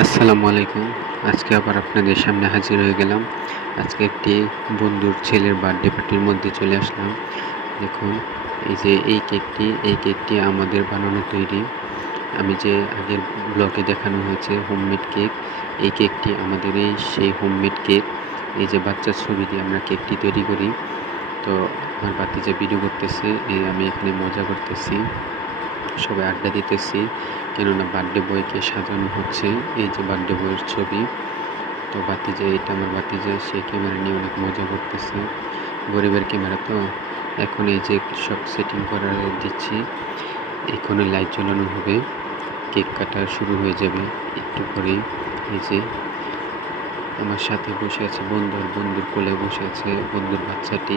আসসালামু আলাইকুম। আজকে আবার আপনাদের সামনে হাজির হয়ে গেলাম। আজকে একটি বন্ধুর ছেলের বার্থডে পার্টির মধ্যে চলে আসলাম। দেখুন, এই যে এই কেকটি আমাদের বানানো তৈরি। আমি যে আগের ব্লগে দেখানো হয়েছে হোমমেড কেক, এই কেকটি আমাদের সেই হোমমেড কেক। এই যে বাচ্চার ছবি দিয়ে আমরা কেকটি তৈরি করি। তো আমার ভাতিজা ভিডিও করতেছে, আমি এখানে মজা করতেছি। সবাই আড্ডা দিতেছি, কেননা বার্থডে বয়কে সাজানো হচ্ছে। এই যে বার্থডে বয়ের ছবি। তো এটা আমার ভাতিজা, সে ক্যামেরা নিয়ে অনেক মজা করতেছে। গরিবের ক্যামেরা তো। এখন এই যে সব সেটিং করা দিচ্ছি, এখানে লাইট জ্বালানো হবে, কেক কাটা শুরু হয়ে যাবে একটু পরেই। এই যে আমার সাথে বসে আছে বন্ধুর কোলে বসে আছে বন্ধুর বাচ্চাটি,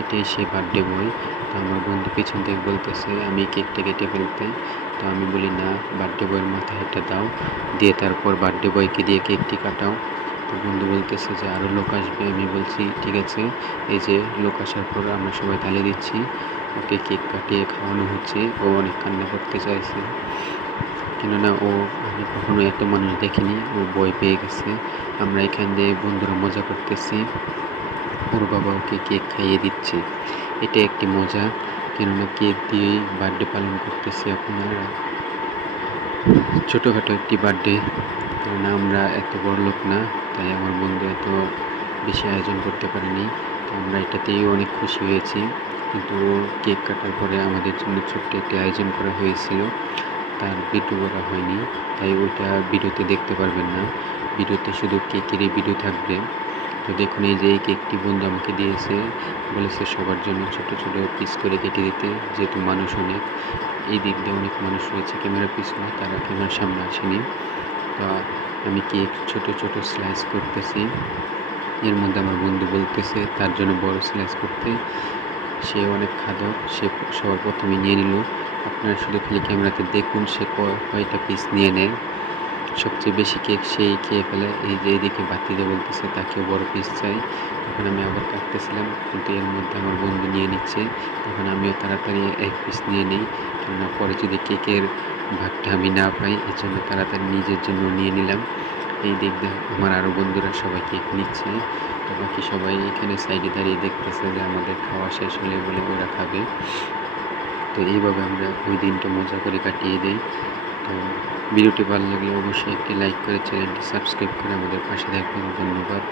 এটাই সেই বার্থডে বয়। তো আমার বন্ধু পিছন থেকে বলতেছে আমি কেকটা কেটে ফেলতে। তো আমি বলি না, বার্থডে বয়ের মাথায় এটা দাও, দিয়ে তারপর বার্থডে বয়কে দিয়ে কেকটি কাটাও। তো বন্ধু বলতেছে যে আরও লোক আসবে। আমি বলছি ঠিক আছে। এই যে লোক আসার পর আমরা সবাই তালি দিচ্ছি, ওকে কেক কাটিয়ে খাওয়ানো হচ্ছে। ও অনেক কান্না করতে চাইছে, কেননা আমি কখনো এত মানুষ দেখিনি, ও ভয় পেয়ে গেছে। আমরা এখান দিয়ে বন্ধুরা মজা করতেছি, ওর বাবা ওকে কেক খাইয়ে দিচ্ছে। এটা একটি মজা, কেননা কেক দিয়েই বার্থডে পালন করতেছি আপনারা। ছোটোখাটো একটি বার্থডে, কারণ আমরা এত বড় লোক না, তাই আমার বন্ধু এত বেশি আয়োজন করতে পারেনি। তো আমরা এটাতেই অনেক খুশি হয়েছি। কিন্তু কেক কাটার পরে আমাদের জন্য ছোট্ট একটি আয়োজন করা হয়েছিল, তার ভিডিও করা হয়নি, তাই ওইটা ভিডিওতে দেখতে পারবেন না। ভিডিওতে শুধু কেকেরই ভিডিও থাকবে। তো দেখুন, এই যে এই কেকটি বন্ধু আমাকে দিয়েছে, বলেছে সবার জন্য ছোট ছোট পিস করে কেটে দিতে, যেহেতু মানুষ অনেক। এই দিক দিয়ে অনেক মানুষ রয়েছে ক্যামেরার পিছনে, তারা ক্যামেরার সামনে আসেনি। তো আমি কেক ছোট ছোট স্লাইস করতেছি। এর মধ্যে আমার বন্ধু বলতেছে তার জন্য বড় স্লাইস করতে। সে অনেক খাদক, সে সবার প্রথমে নিয়ে নিল। আপনারা শুধু খালি ক্যামেরাতে দেখুন সে কয়টা পিস নিয়ে নেয়। সবচেয়ে বেশি কেক সেই খেয়ে ফেলে। এই যে এদিকে বাতিজা বলতেছে তাকেও বড় পিস চাই। তখন আমি আবার কাটতেছিলাম, কিন্তু এর মধ্যে আমার বন্ধু নিয়ে নিচ্ছে। তখন আমিও তাড়াতাড়ি এক পিস নিয়ে নিই, কেননা পরে যদি কেকের ভাগটা আমি না পাই, এই জন্য তাড়াতাড়ি নিজের জন্য নিয়ে নিলাম। এই দিক দিয়ে আমার আরও বন্ধুরা সবাই কেক নিচ্ছে। তো বাকি সবাই এখানে সাইডে দাঁড়িয়ে দেখতেছে যে আমাদের খাওয়া শেষ হলে বলে ওরা খাবে। তো এইভাবে আমরা ওই দিনটা মজা করে কাটিয়ে দিই। তো ভিডিওটি ভালো লাগলে অবশ্যই একটি লাইক করে চ্যানেলটি সাবস্ক্রাইব করে আমাদের পাশে থাকবেন। ধন্যবাদ।